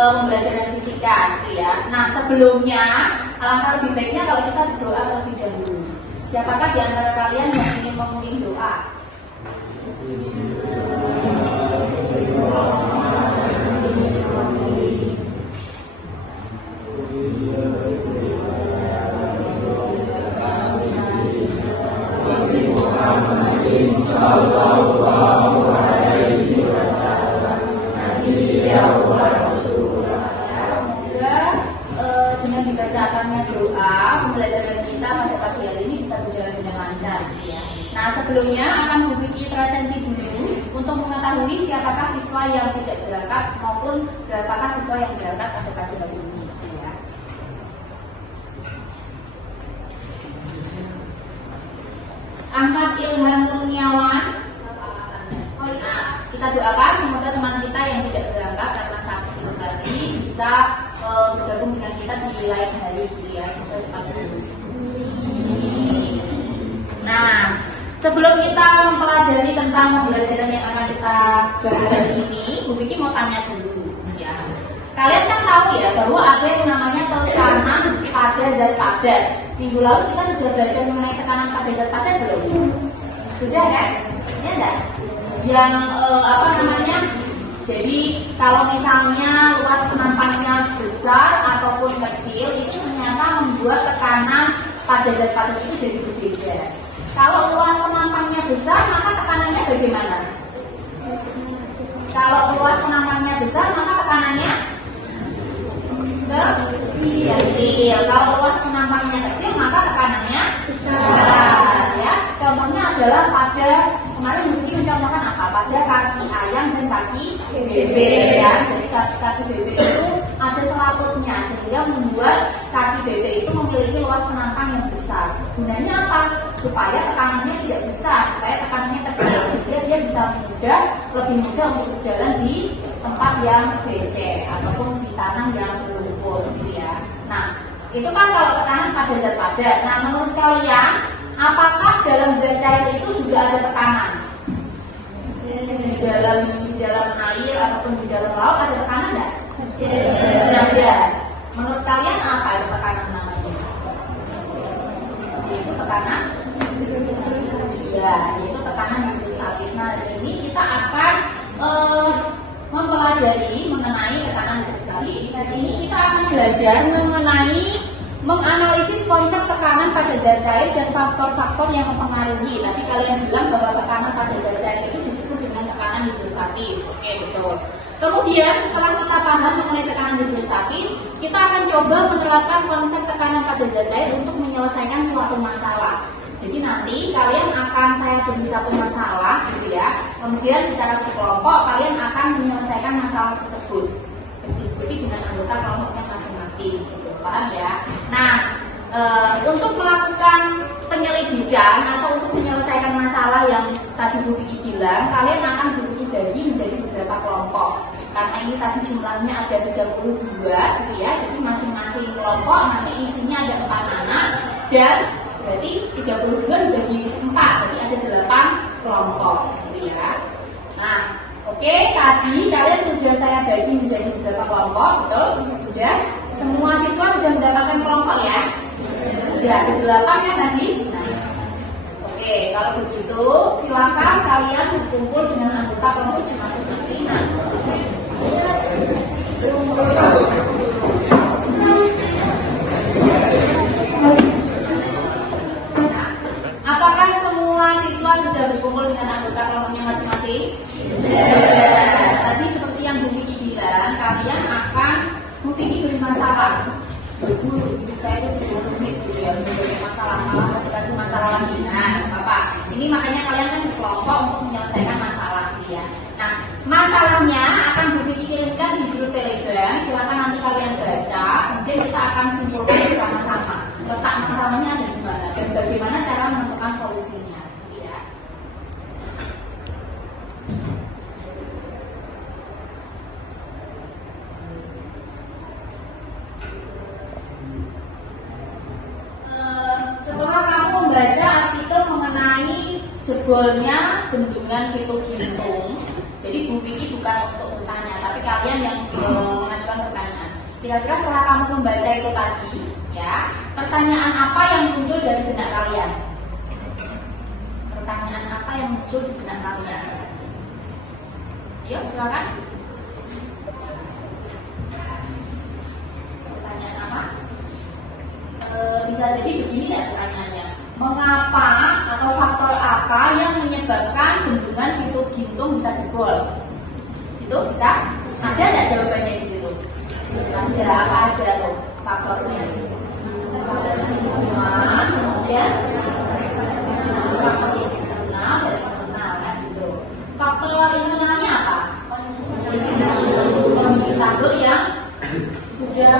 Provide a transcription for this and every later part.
pembelajaran fisika gitu ya. Nah sebelumnya alangkah lebih baiknya kalau kita berdoa terlebih dahulu. Siapakah di antara kalian yang ingin mengulangi doa? Dengan dibacakannya doa, pembelajaran kita pada pagi hari ini bisa berjalan dengan lancar ya. Nah sebelumnya akan Bu Vicky presensi dulu untuk mengetahui siapakah siswa yang tidak berangkat maupun berapakah siswa yang berangkat pada pagi hari ini ya. Ahmad Ilham Kurniawan, kita doakan semoga teman kita yang tidak berangkat karena sakit itu tadi bisa bergabung dengan kita di lain hari ya, semoga cepat lulus. Nah, sebelum kita mempelajari tentang pembelajaran yang akan kita bahas hari ini, Bu Vicky mau tanya dulu ya. Kalian kan tahu ya bahwa ada yang namanya tekanan pada zat padat. Minggu lalu kita sudah belajar mengenai tekanan pada zat padat belum? Sudah kan? Ya enggak? Yang apa namanya? Jadi kalau misalnya luas penampangnya besar ataupun kecil itu ternyata membuat tekanan pada zat padat itu jadi berbeda. Kalau luas penampangnya besar maka tekanannya bagaimana? Kalau luas penampangnya besar maka tekanannya kecil. Kalau luas penampangnya kecil maka tekanannya besar ya. Contohnya adalah pada kemarin mungkin mencontohkan apa? Pada kaki ayam dan kaki bebek ya. Jadi kaki bebek itu ada selaputnya sehingga membuat kaki bebek itu memiliki luas penampang yang besar. Gunanya apa? Supaya tekanannya tidak besar, supaya tekanannya kecil sehingga dia bisa lebih mudah untuk berjalan di tempat yang becek ataupun di tanah yang berlumpur gitu ya. Nah, itu kan kalau tekanan pada zat padat. Nah, menurut kalian apakah dalam zat cair itu juga ada tekanan? Di dalam air ataupun di dalam laut ada tekanan enggak? Tidak ada. Menurut kalian apa itu tekanan namanya? Itu tekanan? Ya, itu tekanan hidrostatis. Nah, ini kita akan mempelajari mengenai tekanan hidrostatis. Hari ini kita akan belajar mengenai menganalisis konsep tekanan pada zat cair dan faktor-faktor yang mempengaruhi. Tadi kalian bilang bahwa tekanan pada zat cair itu disebut dengan tekanan hidrostatis. Oke, betul. Kemudian setelah kita paham mengenai tekanan hidrostatis, kita akan coba menerapkan konsep tekanan pada zat cair untuk menyelesaikan suatu masalah. Jadi nanti kalian akan saya beri satu masalah gitu ya. Kemudian secara berkelompok kalian akan menyelesaikan masalah tersebut. Berdiskusi dengan anggota kelompoknya masing-masing. Paham ya? Nah, untuk melakukan penyelidikan atau untuk menyelesaikan masalah yang tadi Bu Vicky bilang, kalian akan dibagi menjadi beberapa kelompok. Karena ini tadi jumlahnya ada 32 gitu ya. Jadi masing-masing kelompok nanti isinya ada 4 anak dan berarti 32 dibagi 4, berarti ada 8 kelompok gitu ya. Nah, oke, tadi kalian sudah saya bagi menjadi beberapa kelompok, betul? Sudah? Semua siswa sudah mendapatkan kelompok ya? Sudah, ada 8 kan tadi? Nah, oke, kalau begitu silakan kalian berkumpul dengan anggota kelompok masing-masing. Nah, apakah semua siswa sudah berkumpul dengan anggota kelompoknya masing-masing? Tadi seperti yang Bu Vicky bilang, kalian akan Bu Vicky beri masalah. Saya itu sudah rumit gitu ya, beri masalah, malah kasih masalah lagi. Nah, apa? Ini makanya kalian kan berkelompok untuk menyelesaikan masalah ya. Nah, masalahnya akan Bu Vicky kirimkan di grup Telegram. Silakan nanti kalian baca, kemudian kita akan simpulkan bersama-sama. Letak masalahnya ada di mana dan bagaimana cara menentukan solusinya. Ya. Setelah kamu membaca artikel mengenai jebolnya bendungan Situ Gintung, jadi Bu Vicky bukan untuk bertanya tapi kalian yang mengajukan pertanyaan. Kira-kira setelah kamu membaca itu tadi, ya, pertanyaan apa yang muncul dari benak kalian? Pertanyaan apa yang muncul di benak kalian? Yuk, silakan. Pertanyaan apa? Bisa jadi begini ya pertanyaannya. Mengapa atau faktor apa yang menyebabkan bendungan Situ Gintung bisa jebol? Itu bisa? Ada nggak jawabannya di situ? Ada apa aja tuh faktornya? Kemudian faktor internal dan eksternal kan gitu. Faktor internalnya apa? Kondisi tanggul yang sudah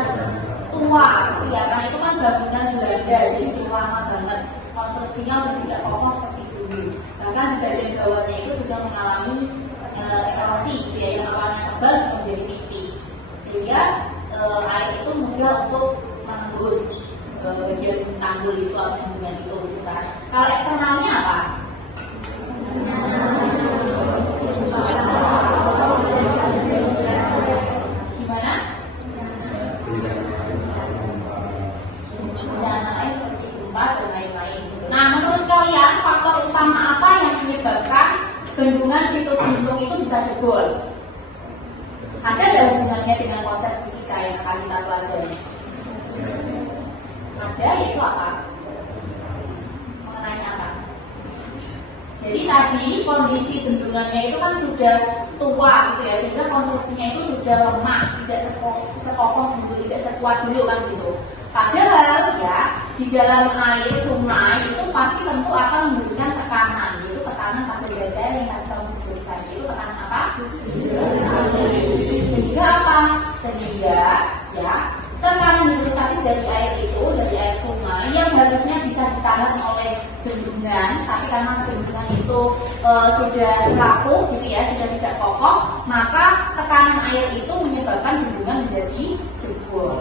tua, ya karena itu kan bangunan Belanda, jadi lama banget. Konstruksinya udah tidak kokoh seperti dulu. Bahkan di bagian bawahnya itu sudah mengalami erosi, ya, yang awalnya tebal menjadi tipis, sehingga air itu mudah untuk menembus bagian tanggul itu atau bendungan itu, kan? Kalau eksternalnya apa? Gimana? Bencana lain seperti gempa dan lain-lain. Nah, menurut kalian faktor utama apa yang menyebabkan bendungan Situ Gintung itu bisa jebol? Ada nggak hubungannya dengan konsep fisika yang akan kita pelajari? Ada, yaitu apa? Mengenai apa? Jadi tadi kondisi bendungannya itu kan sudah tua gitu ya, sehingga konstruksinya itu sudah lemah, tidak sekokoh dulu, tidak sekuat dulu kan gitu. Padahal ya di dalam air sungai itu pasti tentu akan memberikan tekanan, yaitu tekanan pada jajar yang tadi kamu sebutkan, yaitu tekanan apa? Sehingga apa? Sehingga ya tekanan hidrostatis dari air itu, dari air sungai yang harusnya bisa ditahan oleh bendungan, tapi karena bendungan itu sudah rapuh gitu ya, sudah tidak kokoh, maka tekanan air itu menyebabkan bendungan menjadi jebol.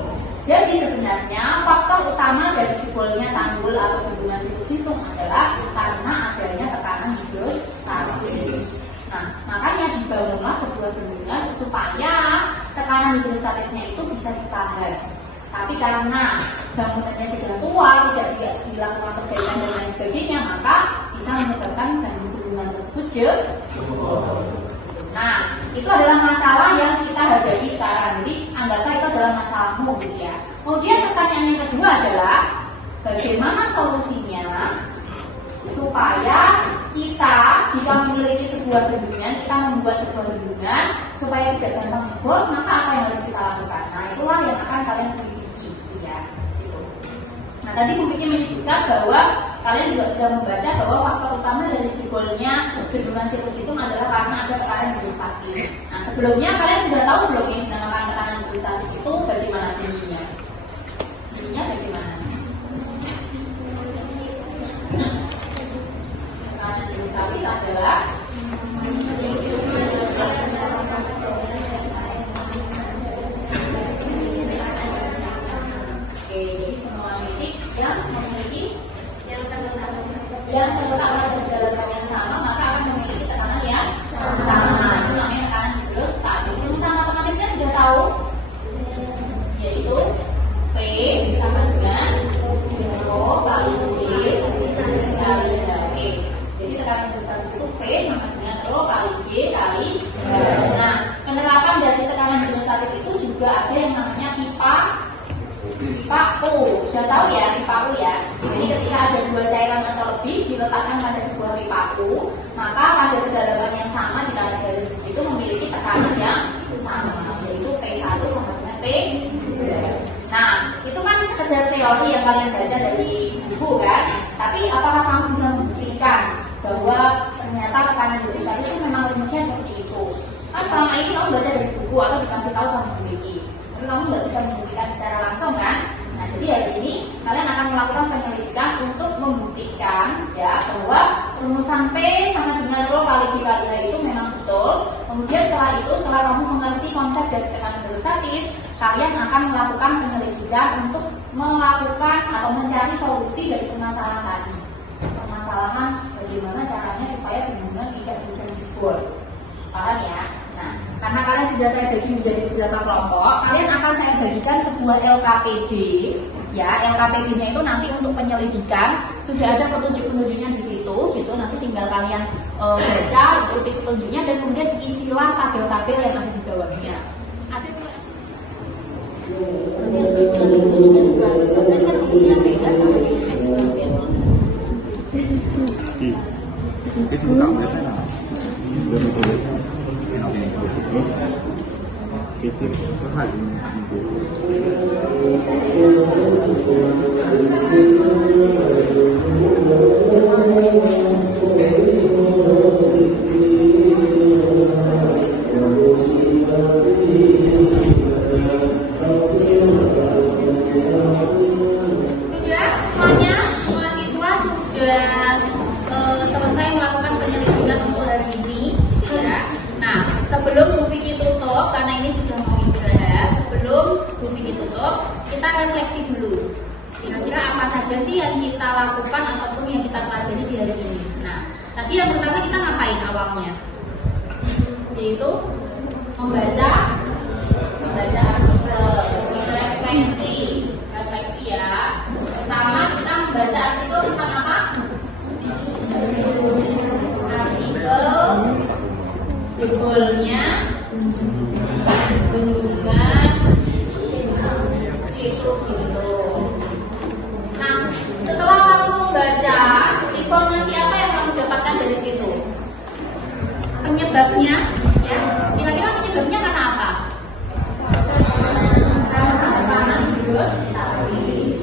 Jadi sebenarnya faktor utama dari jebolnya tanggul atau bendungan Situ Gintung adalah karena adanya tekanan hidrostatis. Nah, makanya dibangunlah sebuah bendungan supaya tekanan hidrostatisnya itu bisa ditahan. Tapi karena bangunannya sudah tua, tidak dilakukan perbaikan dan lain sebagainya, maka bisa menyebabkan bendungan tersebut jebol. Nah, itu adalah masalah yang kita hadapi sekarang. Jadi, anggaplah itu adalah masalahmu gitu ya. Kemudian pertanyaan yang kedua adalah bagaimana solusinya supaya kita jika memiliki sebuah bendungan, kita membuat sebuah bendungan supaya tidak gampang jebol, maka apa yang harus kita lakukan? Nah, itulah yang akan kalian selidiki gitu ya. Gitu. Nah, tadi Bu Vicky menyebutkan bahwa kalian juga sudah membaca bahwa faktor utama dari jebolnya bendungan Situ Gintung adalah karena ada tekanan hidrostatis. Nah, sebelumnya kalian sudah tahu belum ini dinamakan tekanan hidrostatis itu bagaimana bunyinya? Bunyinya bagaimana? Tekanan hidrostatis adalah jadi semua titik yang memiliki yang terletak pada kedalaman yang sama, maka akan memiliki tekanan yang sama. Itu namanya tekanan hidrostatis. Rumusan matematisnya sudah tahu, yaitu P sama dengan rho kali V kali HG. Jadi tekanan hidrostatis itu P sama dengan rho kali G kali H. Nah, penerapan dari tekanan hidrostatis itu juga ada yang namanya pipa U. Sudah tahu ya pipa U ya. Jadi ketika ada dua cairan atau lebih diletakkan pada sebuah pipa U, maka pada kedalaman yang sama di tanda garis itu memiliki tekanan yang sama, yaitu P1 sama dengan P2. Nah, itu kan sekedar teori yang kalian baca dari buku kan. Tapi apakah kamu bisa membuktikan bahwa ternyata tekanan hidrostatis itu memang rumusnya seperti itu? Kan selama ini kamu baca dari buku atau dikasih tahu sama Bu Vicky, tapi kamu nggak bisa membuktikan secara langsung kan? Nah, jadi hari ini kalian akan melakukan penyelidikan untuk membuktikan ya bahwa rumusan P sama dengan rho kali G kali H itu memang betul. Kemudian setelah kamu mengerti konsep dari tekanan hidrostatis, kalian akan melakukan penyelidikan untuk melakukan atau mencari solusi dari permasalahan tadi. Permasalahan bagaimana caranya supaya bendungan tidak bisa jebol. Paham ya? Nah, Karena kalian sudah saya bagi menjadi beberapa kelompok, kalian akan saya bagikan sebuah LKPD. Ya, LKPD-nya itu nanti untuk penyelidikan, sudah ada petunjuk-petunjuknya di situ, gitu. Nanti tinggal kalian baca, ikuti petunjuknya, dan kemudian isilah tabel-tabel yang ada di bawahnya. Ada fungsinya beda sama di selesai melakukan penyelidikan untuk hari ini, ya. Nah, sebelum Bu Vicky tutup, karena ini sudah mau istirahat, sebelum Bu Vicky tutup, kita refleksi dulu. Kira-kira apa saja sih yang kita lakukan ataupun yang kita pelajari di hari ini? Nah, tadi yang pertama kita ngapain awalnya? Yaitu membaca artikel, refleksi ya. Pertama kita membaca artikel tentang apa? Artikel judulnya bendungan situ gitu. Nah, setelah kamu membaca, informasi apa yang kamu dapatkan dari situ? Penyebabnya, ya. Kira-kira penyebabnya karena apa? Karena tekanan hidrostatis.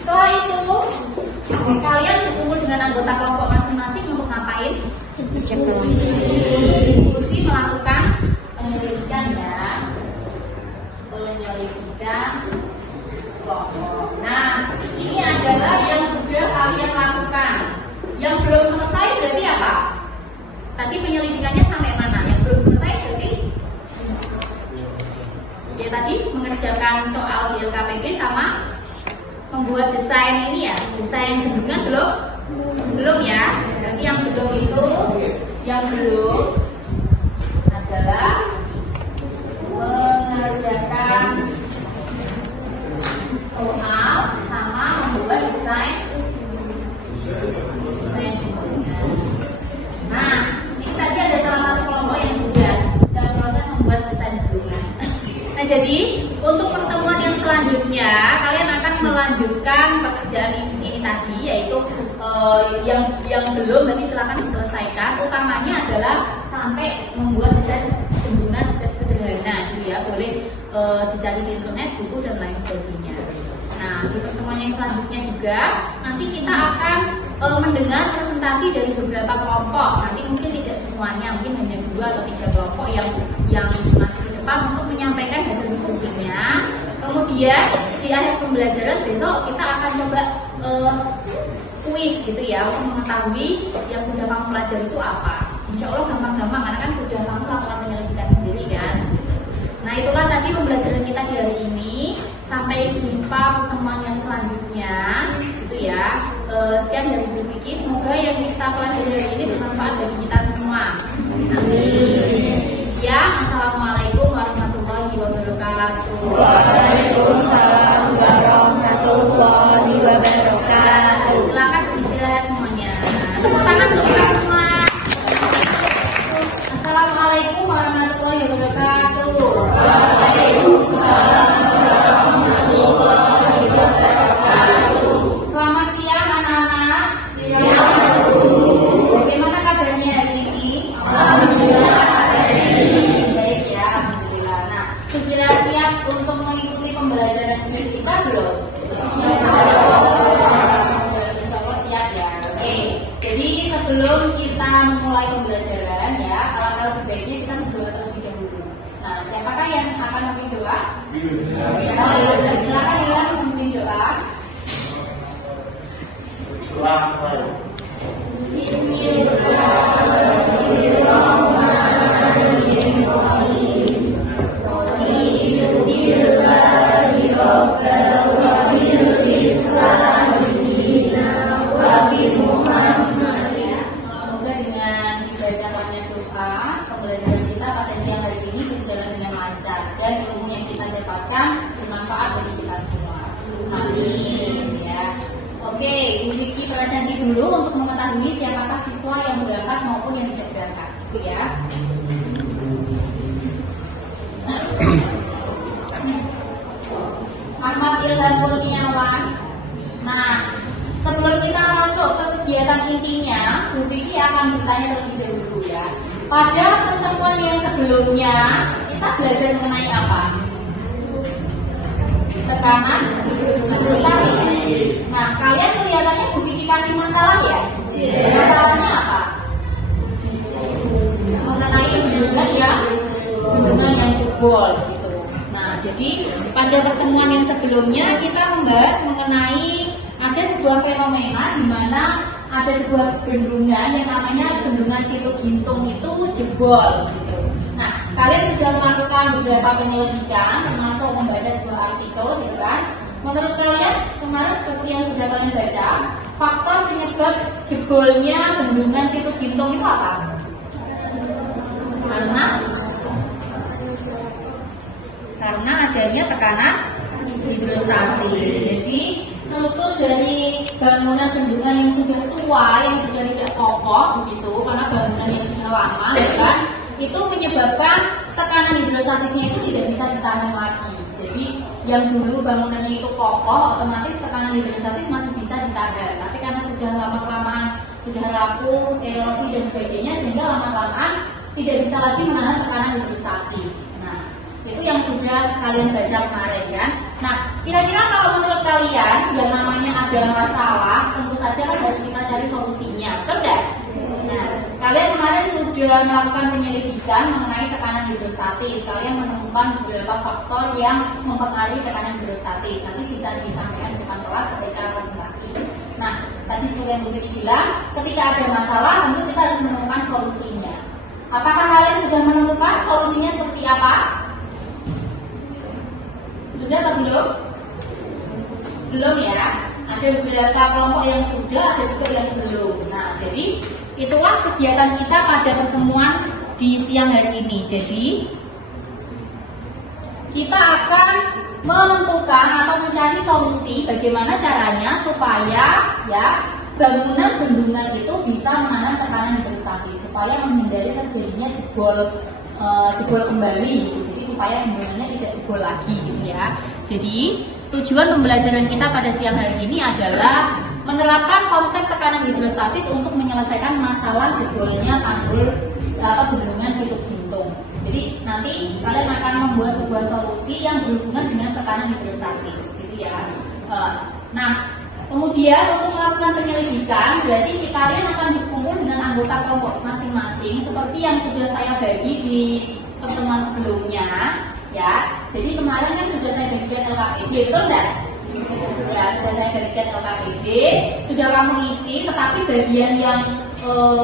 Setelah itu, kalian berkumpul dengan anggota kelompok masing-masing untuk ngapain? Diskusi, melakukan penyelidikan ya. Penyelidikan kelompok. Nah, ini adalah yang sudah kalian lakukan. Yang belum selesai berarti apa? Tadi penyelidikannya sampai mana? Yang belum selesai berarti? Ya tadi mengerjakan soal di LKPD sama membuat desain ini ya, desain bendungan belum ya. Nanti yang belum adalah mengerjakan soal sama membuat desain bendungan. Nah, ini tadi ada salah satu kelompok yang sudah dalam proses membuat desain bendungan. Nah, jadi untuk pertemuan yang selanjutnya kalian akan melanjutkan pekerjaan ini tadi, yaitu yang belum nanti silakan diselesaikan. Utamanya adalah sampai membuat desain bendungan sederhana, gitu ya. Boleh dicari di internet, buku dan lain sebagainya. Nah, di pertemuan yang selanjutnya juga nanti kita akan mendengar presentasi dari beberapa kelompok. Nanti mungkin tidak semuanya, mungkin hanya 2 atau 3 kelompok yang masuk ke depan untuk menyampaikan hasil diskusinya. Kemudian di akhir pembelajaran besok kita akan coba kuis gitu ya, untuk mengetahui yang sudah kamu pelajari itu apa. Insya Allah gampang-gampang karena kan sudah kamu lakukan penyelidikan sendiri kan. Nah, itulah tadi pembelajaran kita di hari ini. Sampai jumpa pertemuan yang selanjutnya, gitu ya. Sekian dari Bu Vicky. Semoga yang kita pelajari hari ini bermanfaat bagi kita semua. Amin. Sekian. Assalamualaikum warahmatullahi wabarakatuh. Waalaikumsalam warahmatullahi wabarakatuh. Silakan beristirahat semuanya. Tepuk tangan untuk kita semua. Assalamualaikum warahmatullahi wabarakatuh. Waalaikumsalam. Selamat siang anak-anak. Bagaimana kabarnya hari ini? Alhamdulillah. Baik ya, alhamdulillah. Nah, sudah siap untuk mengikuti pembelajaran kuis kita belum? Insyaallah siap ya. Oke. Jadi sebelum kita memulai pembelajaran ya, kalau baiknya kita berdoa terlebih dahulu. Nah, siapakah yang akan memimpin doa? Silakan ya, memimpin doa. bermanfaat bagi kita semua. Amin. Ya. Oke, Bu Vicky presensi dulu untuk mengetahui siapakah siswa yang berangkat maupun yang tidak berangkat, gitu ya. Ahmad Ilham Kurniawan. Nah, sebelum kita masuk ke kegiatan intinya, Bu Vicky akan bertanya terlebih dahulu ya. Pada pertemuan yang sebelumnya, kita belajar mengenai apa? Tekanan hidrostatis. Nah, kalian kelihatannya Bu Vicky kasih masalah ya? Masalahnya apa? Mengenai bendungan yang jebol gitu. Nah, jadi pada pertemuan yang sebelumnya kita membahas mengenai ada sebuah fenomena di mana ada sebuah bendungan yang namanya bendungan Situ Gintung itu jebol gitu. Nah, kalian sudah melakukan beberapa penyelidikan termasuk membaca sebuah artikel gitu kan. Menurut kalian kemarin seperti yang sudah kalian baca, faktor penyebab jebolnya bendungan Situ Gintung itu apa? Karena adanya tekanan hidrostatis. Jadi struktur dari bangunan bendungan yang sudah tua, yang sudah tidak kokoh begitu, karena bangunan yang sudah lama, kan, itu menyebabkan tekanan hidrostatisnya itu tidak bisa ditahan lagi. Jadi yang dulu bangunannya itu kokoh, otomatis tekanan hidrostatis masih bisa ditahan. Tapi karena sudah lama-kelamaan sudah rapuh, erosi dan sebagainya, sehingga lama-kelamaan tidak bisa lagi menahan tekanan hidrostatis. Nah, itu yang sudah kalian baca kemarin kan. Nah, kira-kira kalau menurut kalian yang namanya ada masalah, tentu saja kan harus kita cari solusinya, betul nggak? Nah, kalian kemarin sudah melakukan penyelidikan mengenai tekanan hidrostatis. Kalian menemukan beberapa faktor yang mempengaruhi tekanan hidrostatis. Nanti bisa disampaikan di depan kelas ketika presentasi. Nah, tadi seperti yang Bu Vicky bilang, ketika ada masalah tentu kita harus menemukan solusinya. Apakah kalian sudah menemukan solusinya seperti apa? Sudah atau belum? Belum ya. Ada beberapa kelompok yang sudah, ada juga yang belum. Nah, jadi itulah kegiatan kita pada pertemuan di siang hari ini. Jadi kita akan menentukan atau mencari solusi bagaimana caranya supaya ya bangunan bendungan itu bisa menahan tekanan hidrostatis supaya menghindari terjadinya jebol kembali gitu. Jadi supaya bendungannya tidak jebol lagi gitu ya. Jadi tujuan pembelajaran kita pada siang hari ini adalah menerapkan konsep tekanan hidrostatis untuk menyelesaikan masalah jebolnya tanggul atau bendungan Situ Gintung. Jadi nanti kalian akan membuat sebuah solusi yang berhubungan dengan tekanan hidrostatis gitu ya. Nah, kemudian untuk melakukan penyelidikan, berarti kalian akan berkumpul dengan anggota kelompok masing-masing seperti yang sudah saya bagi di pertemuan sebelumnya, ya. Jadi kemarin kan sudah saya bagikan LKPD, betul enggak? Ya, sudah saya bagikan LKPD, sudah kamu isi, tetapi bagian yang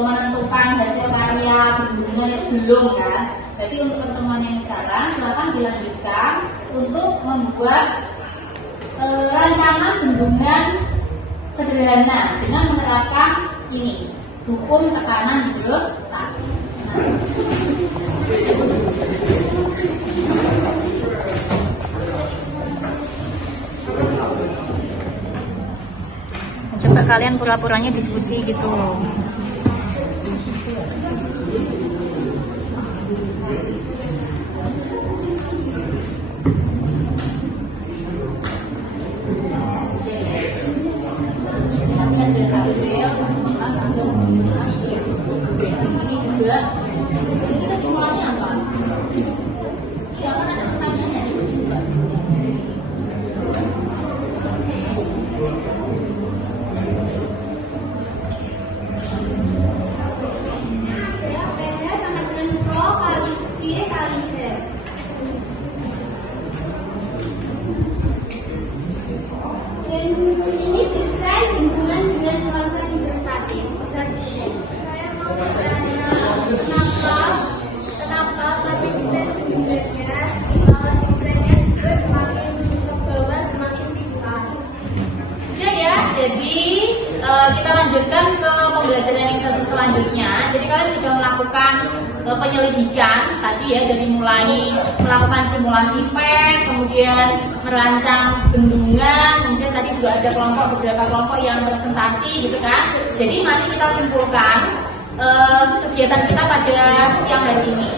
menentukan hasil karya bendungan itu belum kan? Berarti untuk pertemuan yang sekarang, silakan dilanjutkan untuk membuat rancangan bendungan sederhana dengan menerapkan ini hukum tekanan hidrostatis. Coba kalian pura-puranya diskusi gitu. Ini juga kesimpulannya apa? Ya kan ada pertanyaannya juga. PH sama dengan Pro kali Q kali D. Dan ini desain hubungan dengan konsep hidrostatis. Saya mau bertanya, kenapa pada desain bendungannya desainnya juga semakin ke bawah semakin besar? Ya, jadi kita lanjutkan ke pembelajaran yang selanjutnya. Jadi kalian sudah melakukan penyelidikan tadi ya, dari mulai melakukan simulasi PET, kemudian merancang bendungan, kemudian tadi juga ada beberapa kelompok yang presentasi gitu kan. Jadi mari kita simpulkan kegiatan kita pada siang hari ini.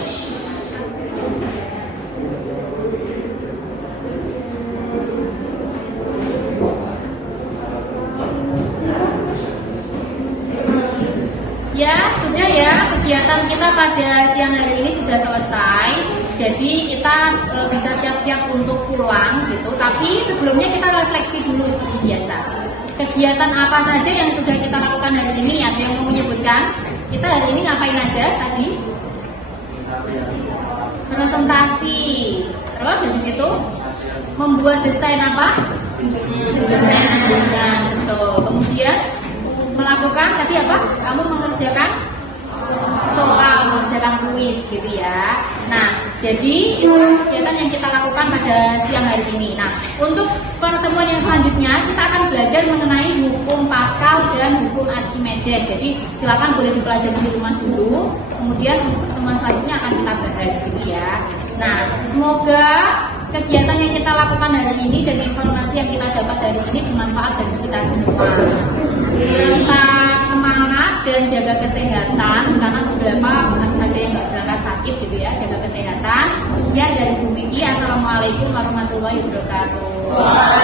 Ya, sudah ya, kegiatan kita pada siang hari ini sudah selesai. Jadi kita bisa siap-siap untuk pulang gitu. Tapi sebelumnya kita refleksi dulu seperti biasa. Kegiatan apa saja yang sudah kita lakukan hari ini? Ada yang mau menyebutkan? Kita hari ini ngapain aja tadi? Presentasi. Terus habis itu membuat desain apa? Desain bendungan, betul. Kemudian melakukan tadi apa? Kamu mengerjakan soal, mengerjakan kuis gitu ya. Nah, jadi itu kegiatan yang kita lakukan pada siang hari ini. Nah, untuk pertemuan yang selanjutnya kita akan belajar mengenai hukum Pascal dan hukum Archimedes. Jadi silakan boleh dipelajari di rumah dulu. Kemudian untuk pertemuan selanjutnya akan kita bahas gitu ya. Nah, semoga kegiatan yang kita lakukan hari ini dan informasi yang kita dapat dari ini bermanfaat bagi kita semua. Tetap semangat dan jaga kesehatan, karena beberapa ada yang nggak berangkat sakit gitu ya. Jaga kesehatan. Sekian dari Bu Vicky. Assalamualaikum warahmatullahi wabarakatuh.